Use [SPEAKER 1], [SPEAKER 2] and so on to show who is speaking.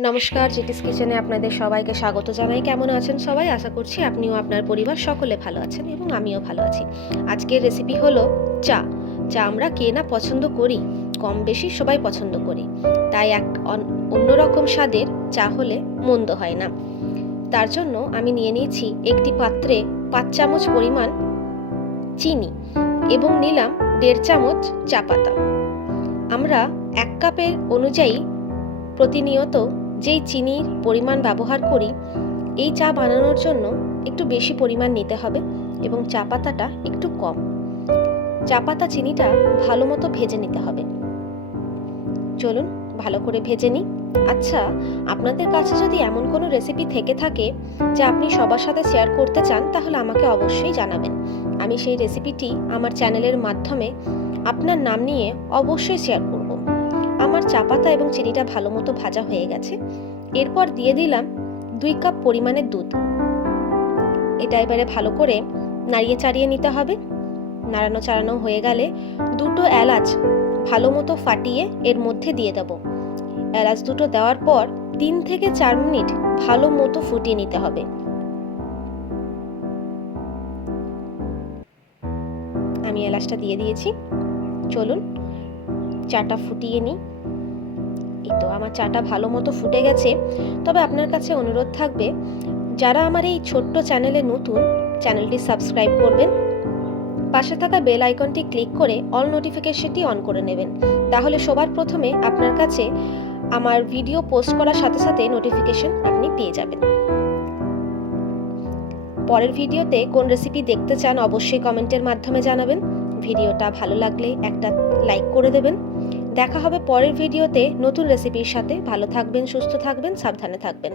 [SPEAKER 1] নমস্কার, জিটিস কিচেনে আপনাদের সবাইকে স্বাগত জানাই। কেমন আছেন সবাই? আশা করছি আপনিও আপনার পরিবার সকলে ভালো আছেন এবং আমিও ভালো আছি। আজকের রেসিপি হলো চা। চা আমরা কে না পছন্দ করি, কম বেশি সবাই পছন্দ করি। তাই এক অন- অন্যরকম স্বাদের চা হলে মন্দ হয় না। তার জন্য আমি নিয়ে নিয়েছি একটি পাত্রে পাঁচ চামচ পরিমাণ চিনি এবং নিলাম দেড় চামচ চা পাতা। আমরা এক কাপের অনুযায়ী প্রতিনিয়ত যেই চিনির পরিমাণ ব্যবহার করি, এই চা বানানোর জন্য একটু বেশি পরিমাণ নিতে হবে এবং চা পাতাটা একটু কম। চা পাতা চিনিটা ভালো মতো ভেজে নিতে হবে। চলুন, ভালো করে ভেজে নিই। আচ্ছা আপনাদের কাছে যদি এমন কোনো রেসিপি থেকে থাকে যা আপনি সবার সাথে শেয়ার করতে চান, তাহলে আমাকে অবশ্যই জানাবেন। আমি সেই রেসিপিটি আমার চ্যানেলের মাধ্যমে আপনার নাম নিয়ে অবশ্যই শেয়ার করব। চা পাতা এবং চিনিটা ভালো মতো ভাজা হয়ে গেছে। এরপর দিয়ে দিলাম দুই কাপ পরিমাণের দুধ। এটা এবারে ভালো করে নাড়িয়ে চাড়িয়ে নিতে হবে। নাড়ানো চাড়ানো হয়ে গেলে দুটো এলাচ ভালো মতো ফাটিয়ে এর মধ্যে দিয়ে দেব। এলাচ দুটো দেওয়ার পর তিন থেকে চার মিনিট ভালো মতো ফুটিয়ে নিতে হবে। আমি এলাচটা দিয়ে দিয়েছি। চলুন, চাটা ফুটিয়ে নিই। এই তো আমার চাটা ভালো মতো ফুটে গেছে। তবে আপনার কাছে অনুরোধ থাকবে, যারা আমার এই ছোট্ট চ্যানেলে নতুন, চ্যানেলটি সাবস্ক্রাইব করবেন, পাশে থাকা বেল আইকনটি ক্লিক করে অল নোটিফিকেশনটি অন করে নেবেন। তাহলে সবার প্রথমে আপনার কাছে আমার ভিডিও পোস্ট করার সাথে সাথে নোটিফিকেশন আপনি পেয়ে যাবেন। পরের ভিডিওতে কোন রেসিপি দেখতে চান অবশ্যই কমেন্টের মাধ্যমে জানাবেন। ভিডিওটা ভালো লাগলে একটা লাইক করে দেবেন। দেখা হবে পরের ভিডিওতে। নতুন রেসিপির সাথে ভালো থাকবেন সুস্থ থাকবেন সাবধানে থাকবেন।